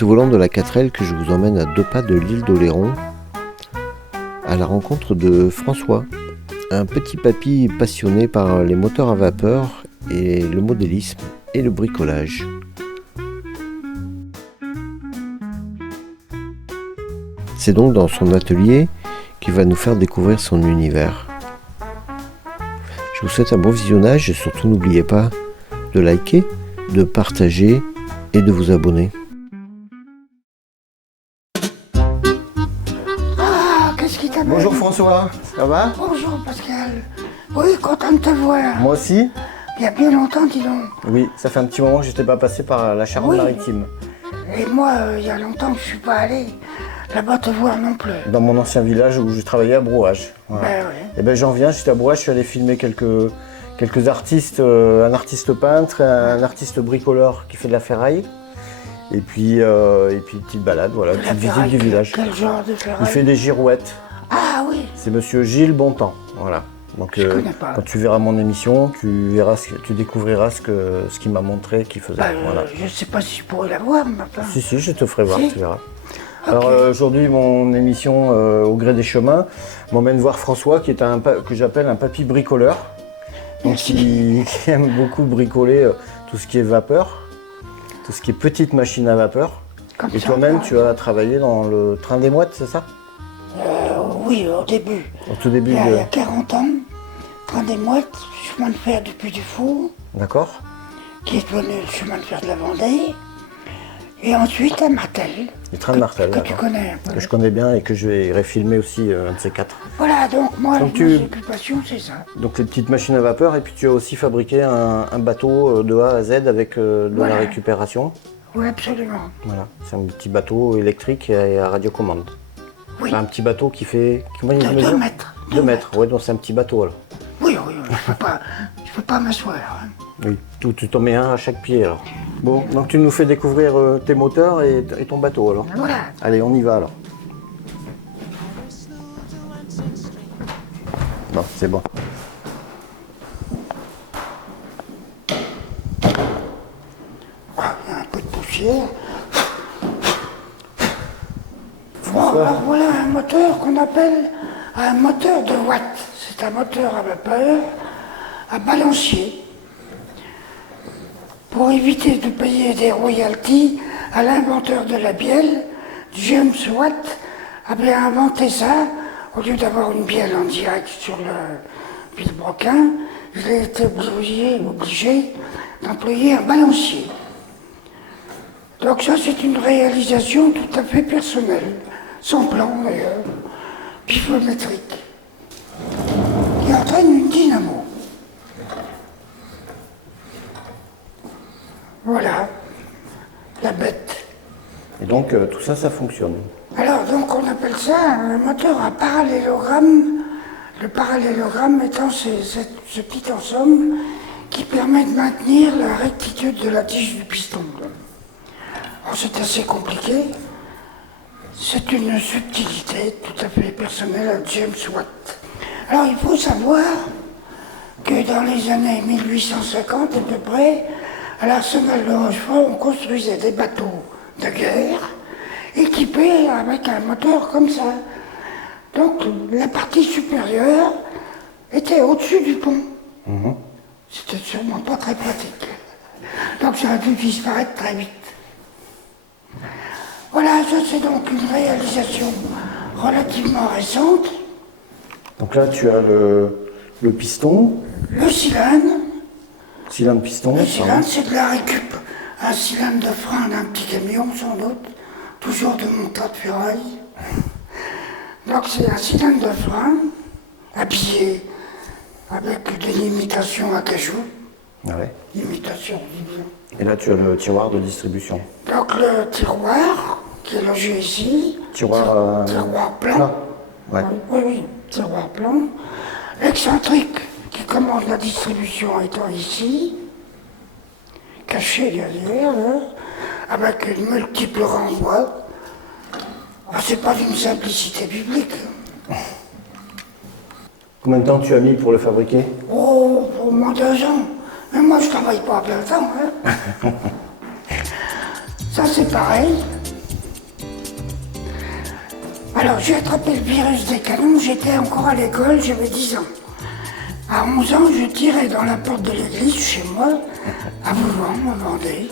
C'est au volant de la 4L que je vous emmène à 2 pas de l'île d'Oléron, à la rencontre de François, un petit papy passionné par les moteurs à vapeur et le modélisme et le bricolage. C'est donc dans son atelier qu'il va nous faire découvrir son univers. Je vous souhaite un bon visionnage et surtout n'oubliez pas de liker, de partager et de vous abonner. Ah, qu'est-ce qui t'amène? Bonjour François, ça va? Bonjour Pascal. Oui, content de te voir. Moi aussi? Il y a bien longtemps, dis donc. Oui, ça fait un petit moment que je n'étais pas passé par la Charente-Maritime. Et moi, il y a longtemps que je suis pas allé là-bas te voir non plus. Dans mon ancien village où je travaillais à Brouage. Voilà. Ben oui. Et ben j'en viens, j'étais à Brouage, je suis allé filmer quelques artistes, un artiste peintre, un artiste bricoleur qui fait de la ferraille. Et puis une petite balade, voilà, une petite visite du village. Quel genre de ferraille? Il fait des girouettes. Ah oui. C'est monsieur Gilles Bontemps, voilà. Donc Je connais pas. quand tu verras mon émission, tu découvriras ce qu'il m'a montré qu'il faisait. Ben, Voilà. je sais pas si je pourrais la voir, mais enfin. Si, je te ferai voir, Si. tu verras. Ok. Alors aujourd'hui, mon émission Au gré des chemins m'emmène voir François, qui est que j'appelle un papy bricoleur. Donc qui aime beaucoup bricoler tout ce qui est vapeur, tout ce qui est petite machine à vapeur. Comme Et ça, toi-même, par tu as travaillé dans le train des mouettes, c'est ça? Oui, au début. Au tout début Il y a de... 40 ans, train des mouettes, chemin de fer du Puy du Fou, D'accord. qui est devenu le chemin de fer de la Vendée. Et ensuite à Martel. Le train de Martel, Que tu d'accord. connais un peu. Que je connais bien et que je vais filmer aussi, un de ces 4. Voilà, donc moi, Donc mes occupations, c'est ça. Donc les petites machines à vapeur, et puis tu as aussi fabriqué un bateau de A à Z avec de Voilà. la récupération. Oui, absolument. Voilà, c'est un petit bateau électrique et à radiocommande. Oui. C'est un petit bateau qui fait... Combien il De mesure? 2 mètres. 2 mètres, ouais, donc c'est un petit bateau alors. Oui, je peux pas m'asseoir. Hein. Oui, tu t'en mets un à chaque pied alors. Bon, donc tu nous fais découvrir tes moteurs et ton bateau alors. Voilà. Allez, on y va alors. Bon, c'est bon. Ah, il y a un peu de poussière. Bon, alors voilà un moteur qu'on appelle un moteur de Watt. C'est un moteur à vapeur à balancier. Pour éviter de payer des royalties à l'inventeur de la bielle, James Watt avait inventé ça. Au lieu d'avoir une bielle en direct sur le vilebrequin, il a été obligé d'employer un balancier. Donc ça, c'est une réalisation tout à fait personnelle, sans plan d'ailleurs, pifométrique, qui entraîne une dynamo. Voilà, la bête. Et donc tout ça, ça fonctionne. Alors donc on appelle ça un moteur à parallélogramme, le parallélogramme étant ce petit ensemble qui permet de maintenir la rectitude de la tige du piston. Alors c'est assez compliqué, c'est une subtilité tout à fait personnelle à James Watt. Alors il faut savoir que dans les années 1850 à peu près, à l'Arsenal de Rochefort, on construisait des bateaux de guerre équipés avec un moteur comme ça. Donc la partie supérieure était au-dessus du pont. C'était sûrement pas très pratique. Donc ça a dû disparaître très vite. Voilà, ça c'est donc une réalisation relativement récente. Donc là, tu as le piston, Le cylindre. cylindre piston. Le cylindre, c'est de la récup. Un cylindre de frein d'un petit camion, sans doute. Toujours de mon tas de ferraille. Donc c'est un cylindre de frein, habillé avec des limitations à cajou. Ah ouais. Imitation, disons. Et là, tu as le tiroir de distribution. Donc le tiroir, qui est logé ici. Tiroir Tiroir plan. Ouais. Oui, tiroir plan. L'excentrique qui commande la distribution étant ici, caché derrière, là, avec une multiple renvoi. Ah, c'est pas d'une simplicité biblique. Combien de temps tu as mis pour le fabriquer? Oh, au moins 2 ans. Mais moi, je travaille pas à plein temps. Hein. Ça, c'est pareil. Alors, j'ai attrapé le virus des canons, j'étais encore à l'école, j'avais 10 ans. À 11 ans, je tirais dans la porte de l'église, chez moi, à Vouvant, en Vendée.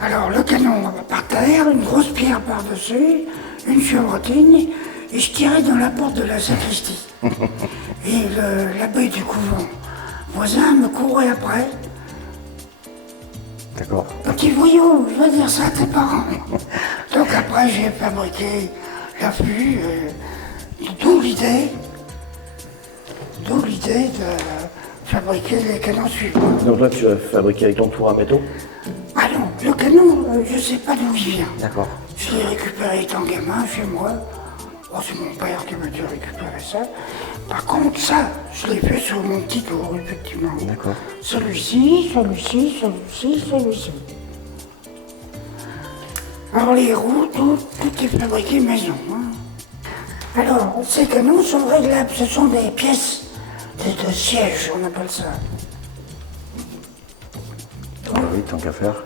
Alors, le canon par terre, une grosse pierre par-dessus, une chevrotine, et je tirais dans la porte de la sacristie. Et l'abbé du couvent voisin me courait après. D'accord. Petit voyou, je vais dire ça à tes parents. Donc après, j'ai fabriqué l'affût, d'où l'idée de fabriquer les canons suivants. Donc là, tu as fabriqué avec ton tour à métaux? Ah non, le canon, je sais pas d'où il vient. D'accord. Je l'ai récupéré étant gamin chez moi. Oh, c'est mon père qui m'a dû récupérer ça. Par contre, ça, je l'ai fait sur mon petit tour, effectivement. D'accord. Celui-ci, celui-ci, celui-ci, celui-ci. Alors les roues, tout est fabriqué maison. Hein. Alors, ces canons sont réglables, ce sont des pièces de siège, on appelle ça. Ah oui, tant qu'à faire.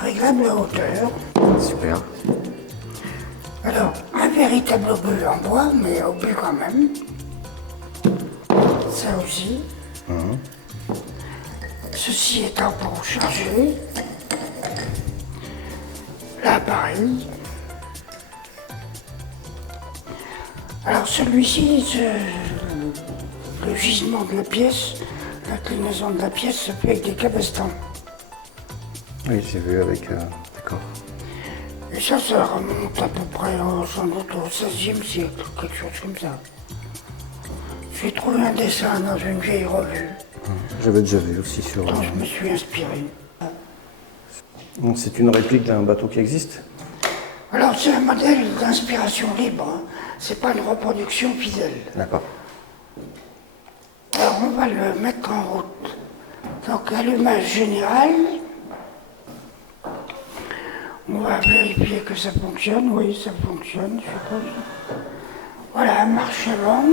Réglable à hauteur. Super. Alors, un véritable obus en bois, mais obus quand même. Ça aussi. Ceci étant pour charger. Là, pareil. Alors, celui-ci, le gisement de la pièce, l'inclinaison de la pièce se fait avec des cabestans. Oui, j'ai vu avec... D'accord. Et ça remonte à peu près sans doute au XVIe siècle, quelque chose comme ça. J'ai trouvé un dessin dans une vieille revue J'avais déjà vu aussi sur... dont je me suis inspiré. Donc c'est une réplique d'un bateau qui existe? Alors c'est un modèle d'inspiration libre, hein. C'est pas une reproduction fidèle. D'accord. Alors on va le mettre en route. Donc allumage général. On va vérifier que ça fonctionne. Oui, ça fonctionne, je suppose. Voilà, marche avant.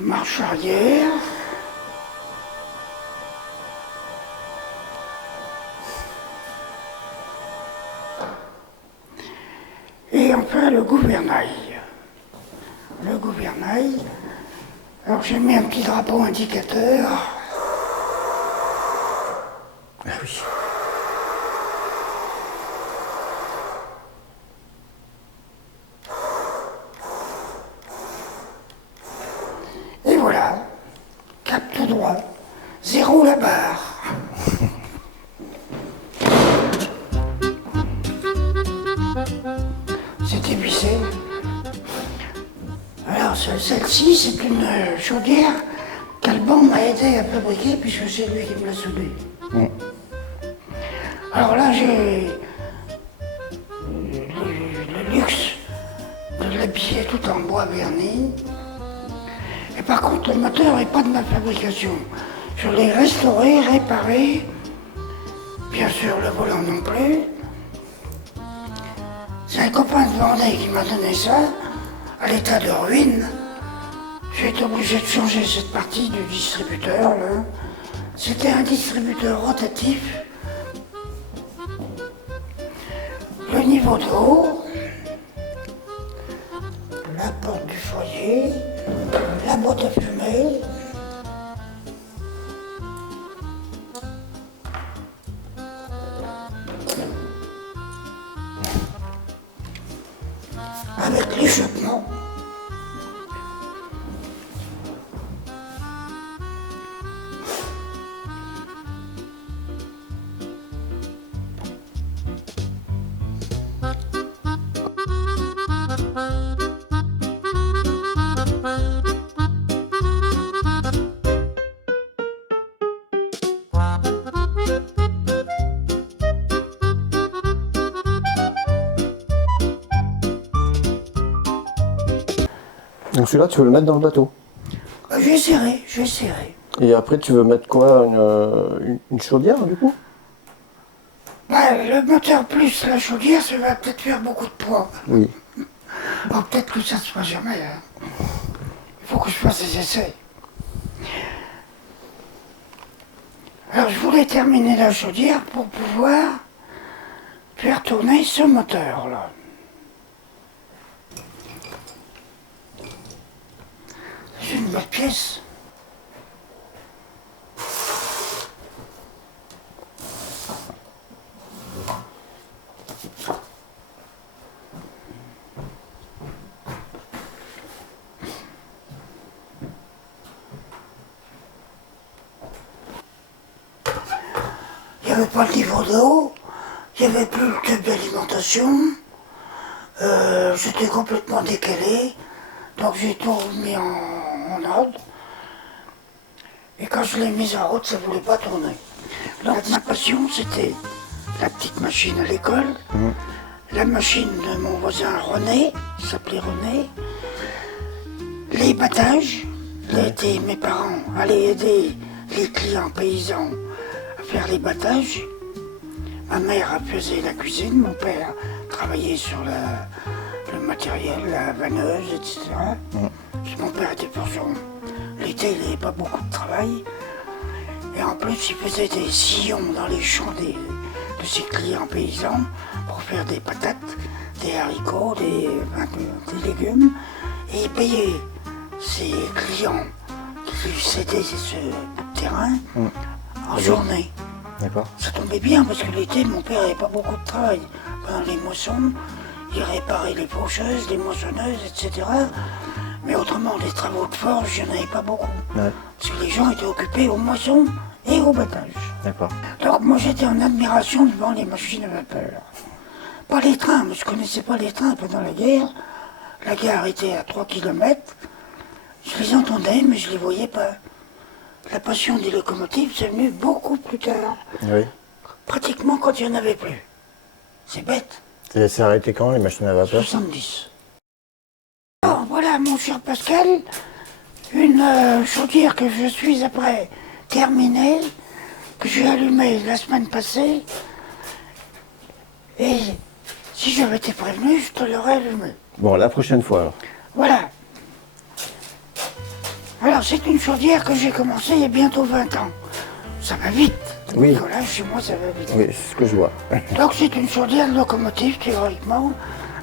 Marche arrière. Et enfin le gouvernail. Le gouvernail. Alors j'ai mis un petit drapeau indicateur. Ah oui. Et voilà, cap tout droit, zéro la barre. C'est épuisé. Alors celle-ci, c'est une chaudière qu'Alban m'a aidé à fabriquer puisque c'est lui qui me l'a soudée. Alors là, j'ai le luxe de l'habiller tout en bois verni. Et par contre, le moteur n'est pas de ma fabrication. Je l'ai restauré, réparé. Bien sûr, le volant non plus. C'est un copain de Vendée qui m'a donné ça, à l'état de ruine. J'ai été obligé de changer cette partie du distributeur, là. C'était un distributeur rotatif. Le niveau de haut, la porte du foyer, la boîte à fumer. Avec l'échappement. Donc celui-là, tu veux le mettre dans le bateau? J'essaierai. Et après, tu veux mettre quoi? Une chaudière, du coup? Le moteur plus la chaudière, ça va peut-être faire beaucoup de poids. Oui. Bon, peut-être que ça se fera jamais. Hein. Il faut que je fasse des essais. Alors je voulais terminer la chaudière pour pouvoir faire tourner ce moteur là. C'est une belle pièce. Il n'y avait pas le niveau d'eau, il n'y avait plus le tube d'alimentation, j'étais complètement décalé, donc j'ai tout remis en ordre. Et quand je l'ai mise en route, ça ne voulait pas tourner. Donc ma passion, c'était la petite machine à l'école, la machine de mon voisin René, il s'appelait René, les battages, mes parents allaient aider les clients paysans à faire les battages. Ma mère faisait la cuisine, mon père travaillait sur le matériel, la vanneuse, etc. Mon père était forgeron. L'été, il n'avait pas beaucoup de travail. Et en plus, il faisait des sillons dans les champs de ses clients paysans pour faire des patates, des haricots, des légumes. Et il payait ses clients qui lui cédaient ce bout de terrain en journée. D'accord. Ça tombait bien parce que l'été, mon père n'avait pas beaucoup de travail. Pendant les moissons, il réparait les faucheuses, les moissonneuses, etc. Mais autrement, les travaux de forge, il n'y en avait pas beaucoup. Ouais. Parce que les gens étaient occupés aux moissons et au battage. D'accord. Donc moi, j'étais en admiration devant les machines à vapeur. Pas les trains, mais je ne connaissais pas les trains pendant la guerre. La gare était à 3 km. Je les entendais, mais je ne les voyais pas. La passion des locomotives, c'est venu beaucoup plus tard. Oui. Pratiquement quand il n'y en avait plus. C'est bête. Ça s'est arrêté quand, les machines à vapeur? 70. Alors, voilà, mon cher Pascal, une chaudière que je suis après terminée, que j'ai allumée la semaine passée. Et si j'avais été prévenu, je te l'aurais allumée. Bon, la prochaine fois, alors. Voilà. Alors, c'est une chaudière que j'ai commencée il y a bientôt 20 ans. Ça va vite. Oui. Nicolas, chez moi, ça va vite. Oui, c'est ce que je vois. Donc, c'est une chaudière locomotive, théoriquement,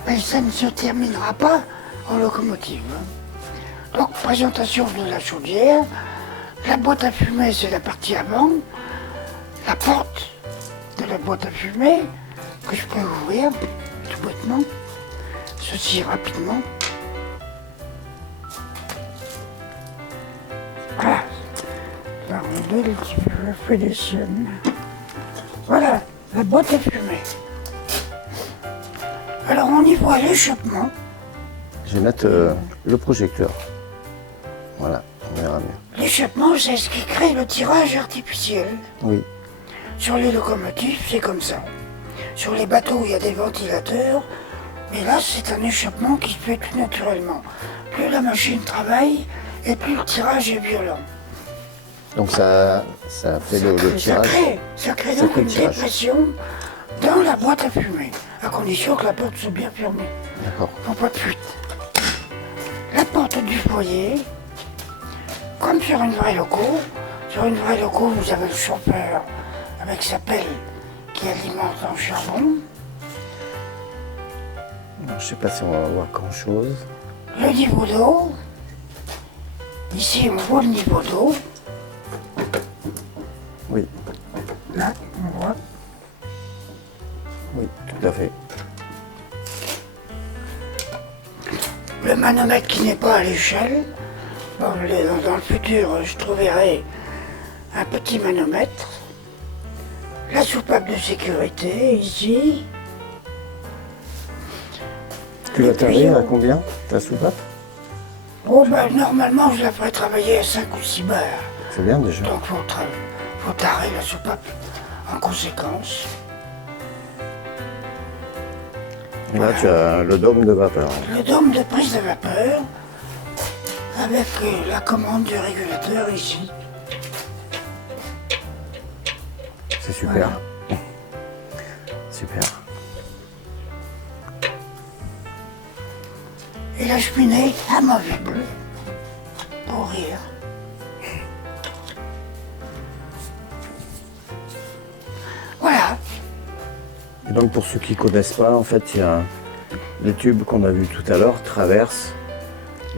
mais ça ne se terminera pas en locomotive. Donc, présentation de la chaudière. La boîte à fumée, c'est la partie avant. La porte de la boîte à fumée, que je peux ouvrir, tout bêtement. Ceci rapidement. Voilà. La rondelle qui fait des siennes. Voilà, la boîte à fumée. Alors on y voit l'échappement. Je vais mettre le projecteur. Voilà, on verra mieux. L'échappement, c'est ce qui crée le tirage artificiel. Oui. Sur les locomotives, c'est comme ça. Sur les bateaux, il y a des ventilateurs. Mais là, c'est un échappement qui se fait tout naturellement. Plus la machine travaille, et plus le tirage est violent. Donc ça fait le tirage. Ça crée Ça donc fait le une tirage. dépression dans la boîte à fumée, à condition que la porte soit bien fermée. D'accord. Faut pas de fuite. La porte du foyer, comme sur une vraie loco, vous avez le chauffeur avec sa pelle qui alimente en charbon. Je ne sais pas si on va voir grand chose. Le niveau d'eau, ici on voit le niveau d'eau, Oui, là on voit. oui, tout à fait. Le manomètre qui n'est pas à l'échelle. Bon, dans le futur, je trouverai un petit manomètre. La soupape de sécurité, ici. Tu vas t'arriver à combien, ta soupape? Bon, ben, normalement, je la ferai travailler à 5 ou 6 bars. C'est bien déjà. Donc, faut tarer la soupape en conséquence. Et là, tu as le dôme de vapeur. Le dôme de prise de vapeur, avec la commande du régulateur ici. C'est super. Voilà. Super. Et la cheminée amovible, pour rire. Et donc pour ceux qui ne connaissent pas, en fait, il y a les tubes qu'on a vus tout à l'heure traversent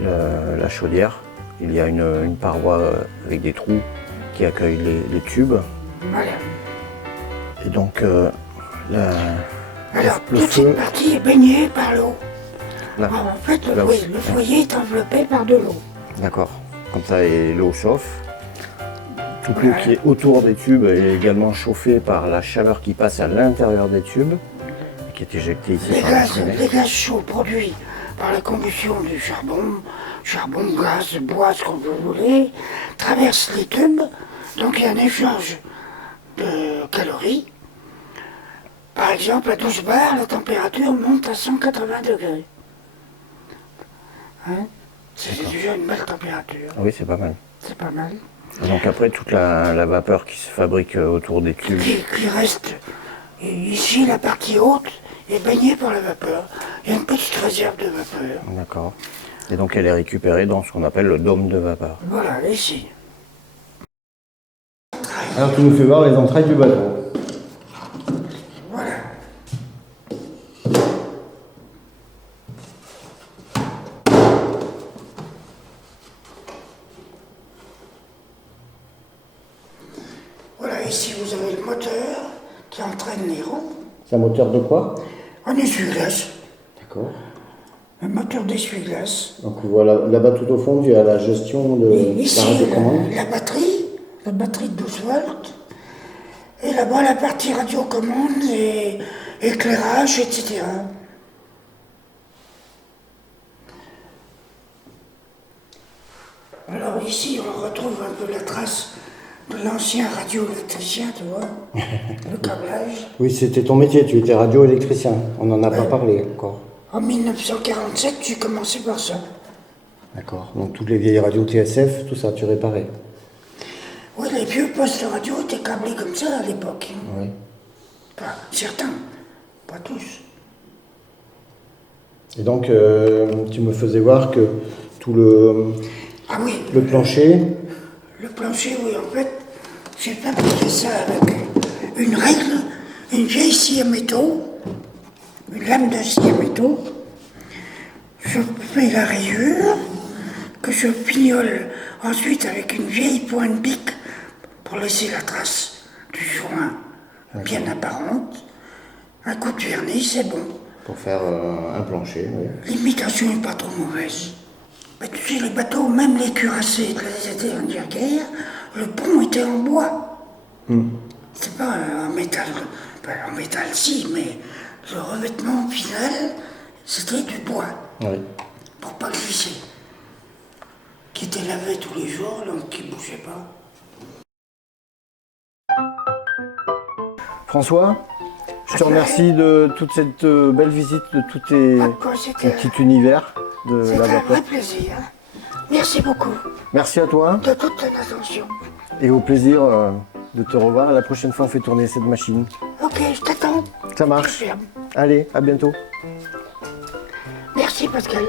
la chaudière. Il y a une paroi avec des trous qui accueille les tubes. Voilà. Et donc Alors, le toute feu, cette partie est baignée par l'eau. là, Alors, en fait, là aussi. le foyer est enveloppé par de l'eau. D'accord. Comme ça, et l'eau chauffe. Toute l'eau qui est autour des tubes est également chauffée par la chaleur qui passe à l'intérieur des tubes, et qui est éjectée ici par la cheminée. Les gaz chauds produits par la combustion du charbon, gaz, bois, ce que vous voulez, traversent les tubes. Donc il y a un échange de calories. Par exemple, à 12 bars, la température monte à 180 degrés. Hein? C'est déjà une belle température. Oui, c'est pas mal. C'est pas mal. Et donc après, toute la vapeur qui se fabrique autour des tubes. Qui reste. Et ici, la partie haute est baignée par la vapeur. Il y a une petite réserve de vapeur. D'accord. Et donc elle est récupérée dans ce qu'on appelle le dôme de vapeur. Voilà, ici. Alors tu nous fais voir les entrailles du bateau. Voilà. Voilà, ici vous avez le moteur qui entraîne les roues. C'est un moteur de quoi? Un essuie-glace. D'accord. Un moteur d'essuie-glace. Donc voilà, là-bas tout au fond, il y a la gestion de Ici, la radiocommande. la batterie de 12 volts. Et là-bas, la partie radiocommande et éclairage, etc. Alors ici, on retrouve un peu la trace de l'ancien radioélectricien, tu vois, le câblage. Oui, c'était ton métier, tu étais radioélectricien. On n'en a pas parlé encore. En 1947, j'ai commencé par ça. D'accord. Donc toutes les vieilles radios TSF, tout ça, tu réparais. Oui, les vieux postes de radio étaient câblés comme ça à l'époque. Oui. Enfin, certains, pas tous. Et donc, tu me faisais voir que tout le Ah oui, plancher. le plancher, oui, en fait, j'ai fabriqué ça avec une règle, une vieille scie à métaux, une lame de scie à métaux. Je fais la rayure, que je pignole ensuite avec une vieille pointe bic pour laisser la trace du joint bien apparente. Un coup de vernis, c'est bon. Pour faire un plancher, oui. L'imitation n'est pas trop mauvaise. Mais tu sais, les bateaux, même les cuirassés de la dernière-guerre, le pont était en bois. C'est pas en métal, en métal si, mais le revêtement final, c'était du bois, Oui. pour pas glisser. Qui était lavé tous les jours, donc qui bougeait pas. François, je te remercie de toute cette belle visite, de tout Pas de quoi, ton c'était petit univers de c'était la un vapeur. vrai plaisir. Merci beaucoup Merci à toi de toute ton attention. et au plaisir de te revoir. La prochaine fois, on fait tourner cette machine. Ok, je t'attends. Ça marche. Ferme. Allez, à bientôt. Merci Pascal.